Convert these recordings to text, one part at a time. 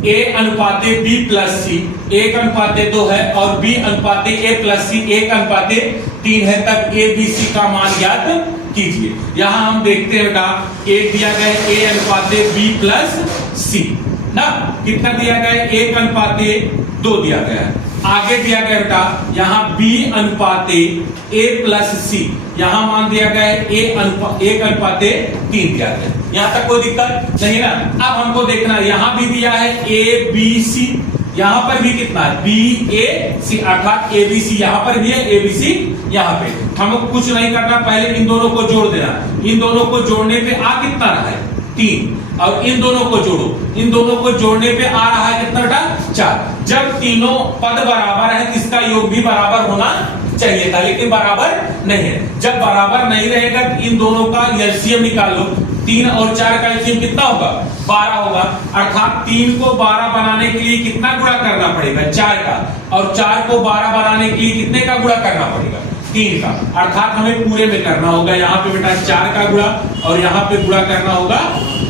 ए अनुपाते B plus सी 1:2 है और B अनुपाते ए plus सी 1:3 है, तब ए बी सी का मान ज्ञात कीजिए। यहां हम देखते हैं बेटा एक दिया गया है ए अनुपाते बी प्लस सी ना, कितना दिया गया है 1:2 दिया गया है। आगे दिया गया बेटा यहाँ बी अनुपाते ए प्लस सी, यहां मान दिया गया है 1:3 दिया गया है। यहां तक कोई दिक्कत नहीं ना। अब हमको देखना है यहां भी दिया है ए बी सी, यहां पर भी कितना है बी ए सी, अर्थात ए बी सी यहां पर भी है, ए बी सी यहां पे। हमको कुछ नहीं करना, पहले इन दोनों को जोड़ देना। इन दोनों को जोड़ने पे आ कितना रहा है 3, और इन दोनों को जोड़ो, इन दोनों को जोड़ने पे आ रहा है कितना बेटा 4। जब तीनों पद बराबर है तो इसका योग भी बराबर होना चाहिए था, लेकिन बराबर नहीं है। जब बराबर नहीं रहेगा तो इन दोनों का एलसीएम निकाल लो। 3 और 4 का एलसीएम कितना होगा 12 होगा, अर्थात 3 को 12 बनाने के लिए कितना गुणा करना पड़ेगा 4 का, और 4 को 12 बनाने के लिए कितने का गुणा करना पड़ेगा 3 का, अर्थात हमें पूरे में करना होगा। यहाँ पे बेटा 4 का गुणा और यहाँ पे गुणा करना होगा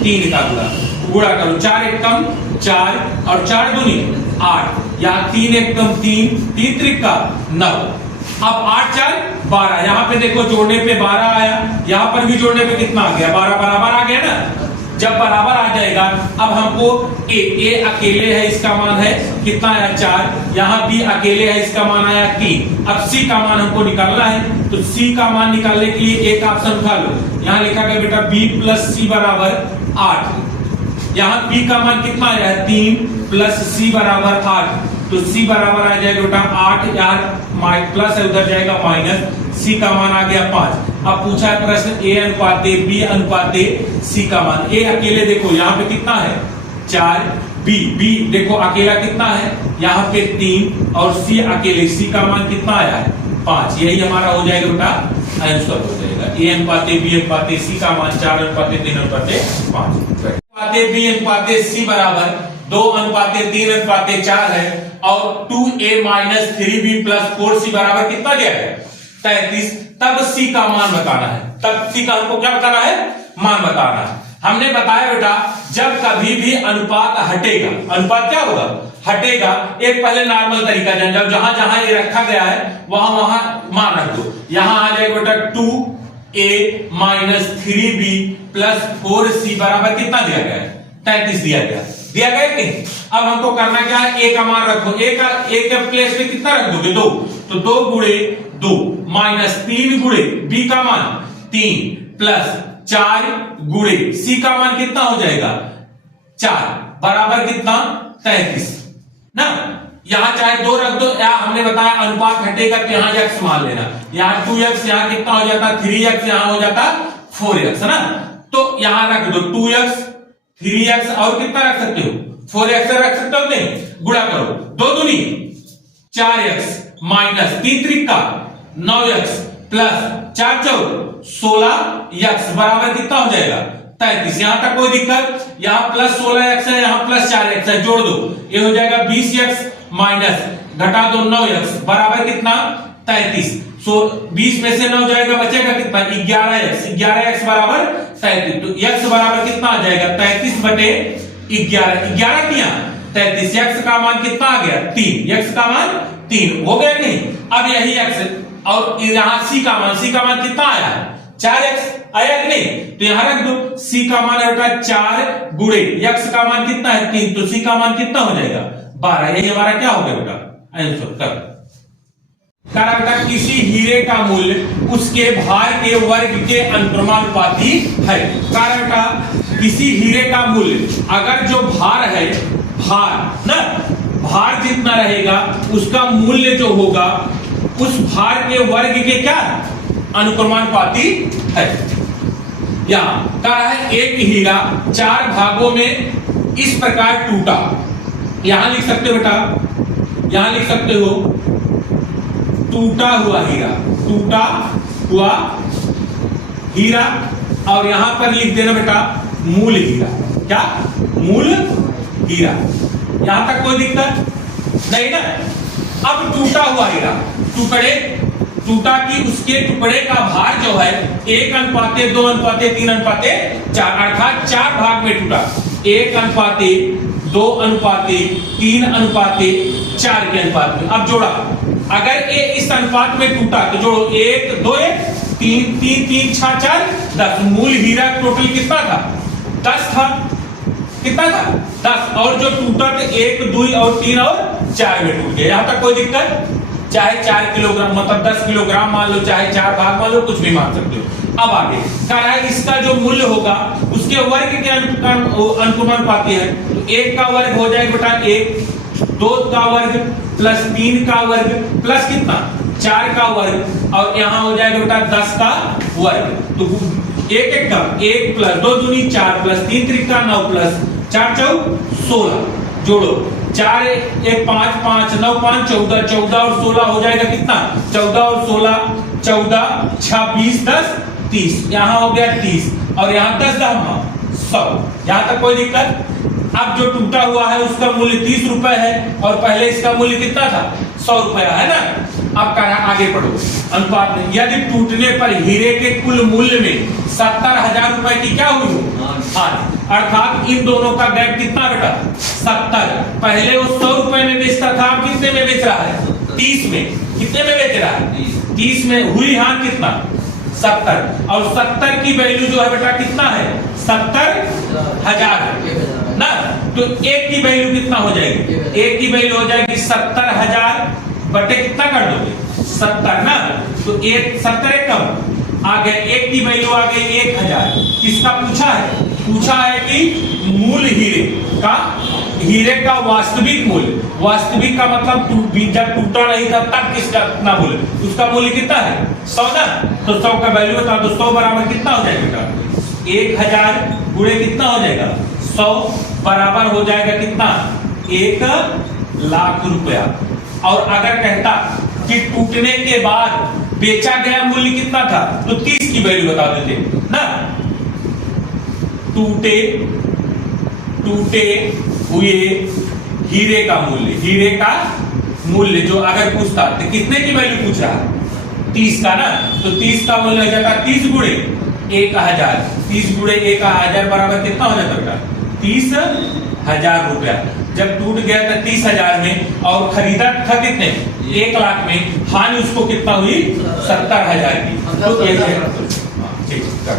3 का गुणा। गुणा करो 4 एकम 4 और 4 दूनी 8, यहाँ 3 एकम 3, 3 त्रिका 9। अब 8 4 12, यहाँ पे देखो जोड़ने पे 12 आया, यहाँ पर भी जोड़ने पे कितना आ गया 12, बराबर आ गया ना। जब बराबर आ जाएगा अब हमको ए अकेले है, इसका मान है कितना आया 4, यहाँ बी अकेले है, इसका मान आया 3। अब सी का मान हमको निकालना है, तो सी का मान निकालने के लिए एक ऑप्शन उठा लो। यहाँ लिखा गया बेटा बी प्लस सी बराबर 8, यहाँ बी का मान कितना आया है 3 प्लस सी बराबर 8, तो सी बराबर आ जाएगा बेटा 8, यार प्लस है उधर जाएगा माइनस, सी का मान आ गया 5। अब पूछा है प्रश्न ए अनुपाते बी अनुपाते सी का मान। ए अकेले देखो यहाँ पे कितना है 4, बी देखो अकेला कितना है यहाँ पे 3, और सी अकेले, सी का मान कितना आया है 5। यही हमारा हो जाएगा बेटा आंसर हो जाएगा। ए अनुपाते बी अनुपाते सी का मान 4:3:5। बी अनुपाते सी बराबर 2:3:4 है, और 2a minus 3b plus 4c बराबर कितना दिया है 33। तब c का मान बताना है, तब c का हमको क्या बताना है मान बताना है। हमने बताया बेटा जब कभी भी अनुपात हटेगा, अनुपात क्या होगा हटेगा, एक पहले नॉर्मल तरीका जान, जब जहां जहां ये रखा गया है वहां वहां मान रख दो। यहां आ जाएगा बेटा 2a minus 3b plus 4c बराबर कितना दिया गया है 33 दिया गया कि नहीं। अब हमको करना क्या है ए का मान रखो, ए के प्लेस पे कितना रख दोगे 2, तो 2 गुणे 2 माइनस 3 गुणे बी का मान 3 प्लस 4 गुणे सी का मान कितना हो जाएगा 4 बराबर कितना 33 ना। यहां चाहे 2 रख दो, या हमने बताया अनुपात हटेगा तो यहां x मान लेना, यहां 2x यहां कितना हो जाता 3x, यहां हो जाता 4x ना। तो यहां रख दो 2x 3x और कितना रख सकते हो 4x रख सकते हो नहीं, गुणा करो 2 दूनी 4x minus 3 Trika 9x plus 4 चौक 16x बराबर कितना हो जाएगा 33। यहां तक कोई दिक्कत, यहां प्लस 16x है, यहां प्लस 4x है, जोड़ दो ये हो जाएगा 20x माइनस घटा दो 9x बराबर कितना 33। 20 में से 9 जाएगा बचेगा कितना 11x बराबर 33, तो x बराबर कितना आ जाएगा 33 बटे 11 किया 33, x का मान कितना आ गया 3, x का मान 3 हो गया नहीं। अब यही x और यहां c का मान कितना आया 4x आया कि नहीं, तो यहां रख दो c का मान है 4 गुणे x का मान कितना है 3, तो c का मान कितना हो जाएगा 12। यही हमारा क्या हो गया बेटा आंसर। कर बेटा किसी हीरे का मूल्य उसके भार के वर्ग के अनुक्रमानुपाती है। कारण बेटा किसी हीरे का मूल्य अगर जो भार है, भार ना, भार जितना रहेगा उसका मूल्य जो होगा उस भार के वर्ग के क्या अनुक्रमानुपाती है। यहां कह रहा है एक हीरा 4 भागों में इस प्रकार टूटा। यहां लिख सकते हो बेटा, यहां लिख सकते हो टूटा हुआ हीरा, टूटा हुआ हीरा, और यहां पर लिख देना बेटा मूल हीरा। क्या मूल हीरा, यहां तक कोई दिक्कत नहीं ना। अब टूटा हुआ हीरा टूटा कि उसके टुकड़े का भार जो है 1:2:3:4 अर्थात 4 भाग में टूटा। 1:2 2:1, 3:4 के अनुपात में। अब जोड़ा, अगर ये इस अनुपात में टूटा तो जोड़ो, 1 2 3 3 3 6 4 10। मूल हीरा टोटल कितना था? 10 था। कितना था? 10। और जो टूटा तो 1 2 और 3 और 4 में टूट गया। यहां तक कोई दिक्कत? चाहे 4 किलोग्राम मतलब 10 किलोग्राम मान लो, चाहे 4 भाग मान लो, कुछ भी मान सकते हो। अब आगे कह रहा है इसका जो मूल्य होगा उसके वर्ग के अनुपाती है। तो 1 का वर्ग हो जाएगा बेटा 1, 2 का वर्ग प्लस 3 का वर्ग प्लस कितना 4 का वर्ग, और यहाँ हो जाएगा बेटा 10 का वर्ग। तो 1 1 का 1 प्लस 2 दूनी 4 प्लस 3 त्रिका 9 प्लस 4 4 16। जोड़ो, 4 1 5 5 9 5 14 14 और 16 हो जाएगा कितना 14 और 16 14 26 10 30। यहाँ हो गया 30 और यहाँ 10 100। यहाँ तक कोई दिक्कत? अब जो टूटा हुआ है उसका मूल्य 30 रुपए है और पहले इसका मूल्य कितना था 100 रुपया, है ना। अब कह रहा आगे पढ़ो, अनुपात में यदि टूटने पर हीरे के कुल मूल्य में 70,000 रुपए की क्या हुई हानि, अर्थात इन दोनों का गैप कितना बेटा 70। पहले वो 100 रुपए में बेचता था, अब कितने में बेच रहा है 30 में। कितने में बेच रहा है 30 में। हुई हानि कितना 70, और 70 की वैल्यू जो है बेटा कितना है 70,000 ना। तो एक की वैल्यू कितना हो जाएगी, एक की वैल्यू हो जाएगी 70,000 बटे कितना कर दोगे 70 ना। तो एक 70 कम आ गए, एक की वैल्यू आ गई 1000। किसका पूछा है? पूछा है कि मूल हीरे का वास्तविक मूल्य। वास्तविक का मतलब जब टूटा नहीं था तब किसका कितना मूल्य, उसका मूल्य कितना है 100 ना। तो 100 का वैल्यू बता दो, 100 बराबर कितना हो जाएगा 1000 गुणे कितना हो जाएगा 100 बराबर हो जाएगा कितना 1,00,000 रुपया। और अगर कहता कि टूटने के बाद बेचा गया मूल्य कितना था तो 30 की वैल्यू बता देते ना। टूटे हुए हीरे का मूल्य जो अगर पूछता तो कितने की वैल्यू पूछ रहा है 30 का ना। तो 30 का मूल्य हो जाता 30 गुणे 1000। 30 गुणे 1000 बराबर कितना हो जाता बेटा 30,000 रुपया। जब टूट गया था 30,000 में और खरीदा था कितने 1,00,000 में, हानि उसको कितना हुई 70,000 की। तो ठीक है।